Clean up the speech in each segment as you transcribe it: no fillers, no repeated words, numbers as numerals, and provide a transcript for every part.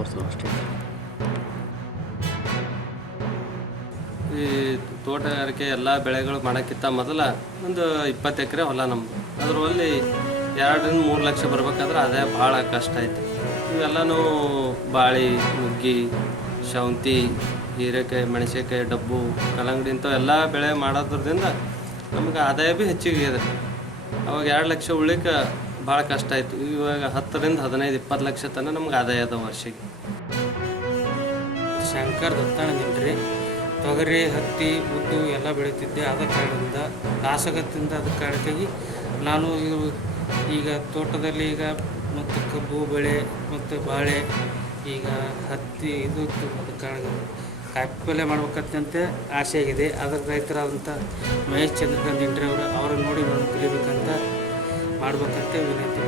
ತೋರಿಸೋದು ಅಷ್ಟೇ. ಈ ತೋಟಗಾರಿಕೆ ಎಲ್ಲ ಬೆಳೆಗಳು ಮಾಡೋಕ್ಕಿಂತ ಮೊದಲ ಒಂದು 20 ಎಕರೆ ಹೊಲ ನಮ್ಮದು. ಅದರಲ್ಲಿ 2-3 ಲಕ್ಷ ಬರ್ಬೇಕಾದ್ರೆ ಅದೇ ಭಾಳ ಕಷ್ಟ ಐತಿ. ಇವೆಲ್ಲನೂ ಬಾಳೆ, ನುಗ್ಗಿ, ಶಾವಂತಿ, ಹೀರೆಕಾಯಿ, ಮೆಣಸಿನ್ಕಾಯಿ, ಡಬ್ಬು, ಕಲ್ಲಂಗಡಿ ಇಂಥವು ಎಲ್ಲ ಬೆಳೆ ಮಾಡೋದ್ರಿಂದ ನಮ್ಗೆ ಆದಾಯ ಭೀ ಹೆಚ್ಚಿಗೆ ಇದೆ. ಅವಾಗ 2 ಲಕ್ಷ ಉಳ್ಳಿಕ್ಕೆ ಭಾಳ ಕಷ್ಟ ಆಯಿತು. ಇವಾಗ 10-15-20 ಲಕ್ಷ ತನಕ ನಮ್ಗೆ ಆದಾಯ ಅದ ವರ್ಷಕ್ಕೆ. ಶಂಕರ್ ದತ್ತಾಣದಿಲ್ರಿ. ತೊಗರಿ, ಹತ್ತಿ, ಉದ್ದು ಎಲ್ಲ ಬೆಳೀತಿದ್ದೆ. ಆದ ಕಾರಣದಿಂದ ಲಾಸಗತ್ತಿಂದ ಅದ ಕಾರಣಕ್ಕಾಗಿ ನಾನು ಈಗ ತೋಟದಲ್ಲಿ ಈಗ ಮತ್ತು ಕಬ್ಬು ಬೆಳೆ ಮತ್ತು ಬಾಳೆ, ಈಗ ಹತ್ತಿ ಇದು ಅದ ಕಾರಣ ಕಾಯಿಪಲ್ಯ ಮಾಡ್ಬೇಕಂತೆ ಆಸೆ ಆಗಿದೆ. ಅದರ ರೈತರಾದಂಥ ಮಹೇಶ್ ಚಂದ್ರಕಾಂತ್ ಇಂಟ್ರಿ ಅವರನ್ನು ನೋಡಿ ನಾನು ಕಲಿಬೇಕಂತ ಮಾಡ್ಬೇಕಂತ ವಿನಂತಿ.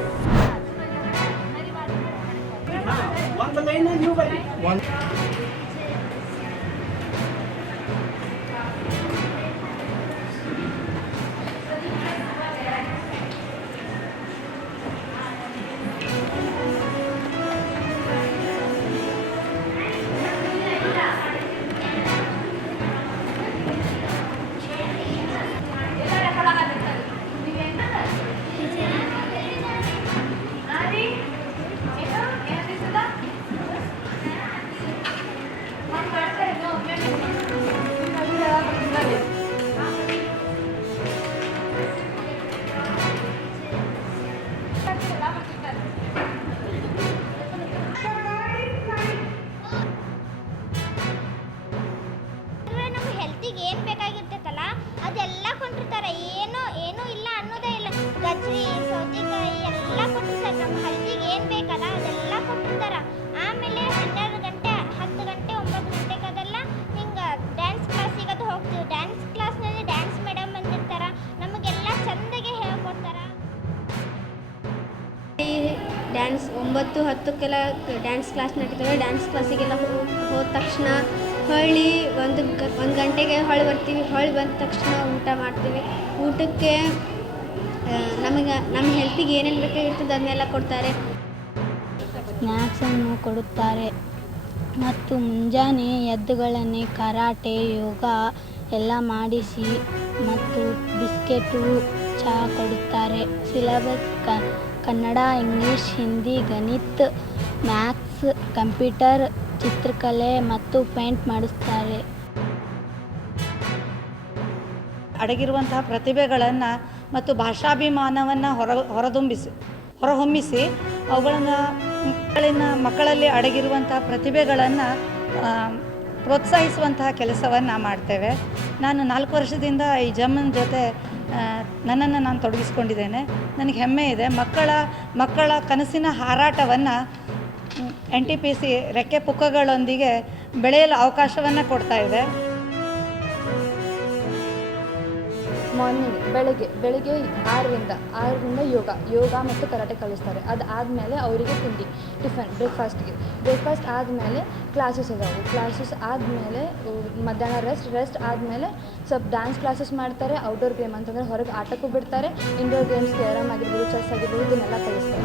ಏನು ಬೇಕಾಗಿರ್ತೈತಲ್ಲ ಅದೆಲ್ಲ ಕೊಟ್ಟಿರ್ತಾರೆ. ಏನೂ ಇಲ್ಲ ಅನ್ನೋದೇ ಇಲ್ಲ. ಗಜ್ರಿ, ಸೌತೆಕಾಯಿ ಎಲ್ಲ ಕೊಟ್ಟಿರ್ತಾರೆ. ನಮ್ಮ ಹೆಲ್ತಿಗೆ ಏನು ಬೇಕಲ್ಲ ಅದೆಲ್ಲ ಕೊಟ್ಟಿರ್ತಾರೆ. ಆಮೇಲೆ 12 ಗಂಟೆ, 10 ಗಂಟೆ, 9 ಗಂಟೆಗೆ ಅದೆಲ್ಲ ಹಿಂಗೆ ಡ್ಯಾನ್ಸ್ ಕ್ಲಾಸಿಗೆ ಅದು ಹೋಗ್ತೀವಿ. ಡ್ಯಾನ್ಸ್ ಕ್ಲಾಸ್ನಲ್ಲಿ ಡ್ಯಾನ್ಸ್ ಮೇಡಮ್ ಬಂದಿರ್ತಾರೆ. ನಮಗೆಲ್ಲ ಚಂದಗೆ ಹೇಳ್ಕೊಡ್ತಾರೆ. ಡ್ಯಾನ್ಸ್ 9-10ಕ್ಕೆಲ್ಲ ಡ್ಯಾನ್ಸ್ ಕ್ಲಾಸ್ ನಡೀತದೆ. ಡ್ಯಾನ್ಸ್ ಕ್ಲಾಸಿಗೆಲ್ಲ ಹೋದ ತಕ್ಷಣ ಹೊಳ್ಳಿ ಒಂದು ಗಂಟೆಗೆ ಹೊಳ್ಳಿ ಬರ್ತೀವಿ. ಹೊಳ್ಳಿ ಬಂದ ತಕ್ಷಣ ಊಟ ಮಾಡ್ತೀವಿ. ಊಟಕ್ಕೆ ನಮ್ಮ ಹೆಲ್ತಿಗೆ ಏನೇನು ಬೇಕಾಗಿರ್ತದೆ ಅದನ್ನೆಲ್ಲ ಕೊಡ್ತಾರೆ. ಸ್ನ್ಯಾಕ್ಸನ್ನು ಕೊಡುತ್ತಾರೆ ಮತ್ತು ಮುಂಜಾನೆ ಎದ್ದುಗಳನ್ನೇ ಕರಾಟೆ, ಯೋಗ ಎಲ್ಲ ಮಾಡಿಸಿ ಮತ್ತು ಬಿಸ್ಕೆಟು, ಚಹಾ ಕೊಡುತ್ತಾರೆ. ಸಿಲೆಬಸ್ ಕನ್ನಡ, ಇಂಗ್ಲೀಷ್, ಹಿಂದಿ, ಗಣಿತ, ಮ್ಯಾಥ್ಸ್, ಕಂಪ್ಯೂಟರ್, ಚಿತ್ರಕಲೆ ಮತ್ತು ಪೇಂಟ್ ಮಾಡಿಸ್ತಾರೆ. ಅಡಗಿರುವಂತಹ ಪ್ರತಿಭೆಗಳನ್ನು ಮತ್ತು ಭಾಷಾಭಿಮಾನವನ್ನು ಹೊರಹೊಮ್ಮಿಸಿ ಮಕ್ಕಳಲ್ಲಿ ಅಡಗಿರುವಂತಹ ಪ್ರತಿಭೆಗಳನ್ನು ಪ್ರೋತ್ಸಾಹಿಸುವಂತಹ ಕೆಲಸವನ್ನು ಮಾಡ್ತೇವೆ. ನಾನು 4 ವರ್ಷದಿಂದ ಈ ಜಮ್ಮನ ಜೊತೆ ನನ್ನನ್ನು ನಾನು ತೊಡಗಿಸ್ಕೊಂಡಿದ್ದೇನೆ. ನನಗೆ ಹೆಮ್ಮೆ ಇದೆ. ಮಕ್ಕಳ ಕನಸಿನ ಹಾರಾಟವನ್ನು NTPC ರೆಕ್ಕೆ ಪುಕ್ಕಗಳೊಂದಿಗೆ ಬೆಳೆಯಲು ಅವಕಾಶವನ್ನು ಕೊಡ್ತಾ ಇದೆ. ಮಾರ್ನಿಂಗ್ ಬೆಳಗ್ಗೆ 6ರಿಂದ ಯೋಗ ಮತ್ತು ಕರಾಟೆ ಕಲಿಸ್ತಾರೆ. ಅದಾದಮೇಲೆ ಅವರಿಗೆ ಟಿಫನ್ ಬ್ರೇಕ್ಫಾಸ್ಟ್ ಆದಮೇಲೆ ಕ್ಲಾಸಸ್ ಇದಾವೆ. ಕ್ಲಾಸಸ್ ಆದಮೇಲೆ ಮಧ್ಯಾಹ್ನ ರೆಸ್ಟ್ ಆದಮೇಲೆ ಸ್ವಲ್ಪ ಡ್ಯಾನ್ಸ್ ಕ್ಲಾಸಸ್ ಮಾಡ್ತಾರೆ. ಔಟ್ಡೋರ್ ಗೇಮ್ ಅಂತಂದರೆ ಹೊರಗೆ ಆಟಕ್ಕೂ ಬಿಡ್ತಾರೆ. ಇಂಡೋರ್ ಗೇಮ್ಸ್, ಕ್ಯಾರಮ್ ಆಗಿರ್ಬೋದು, ಚೆಸ್ ಆಗಿರ್ಬೋದು, ಇದನ್ನೆಲ್ಲ ಕಲಿಸ್ತಾರೆ.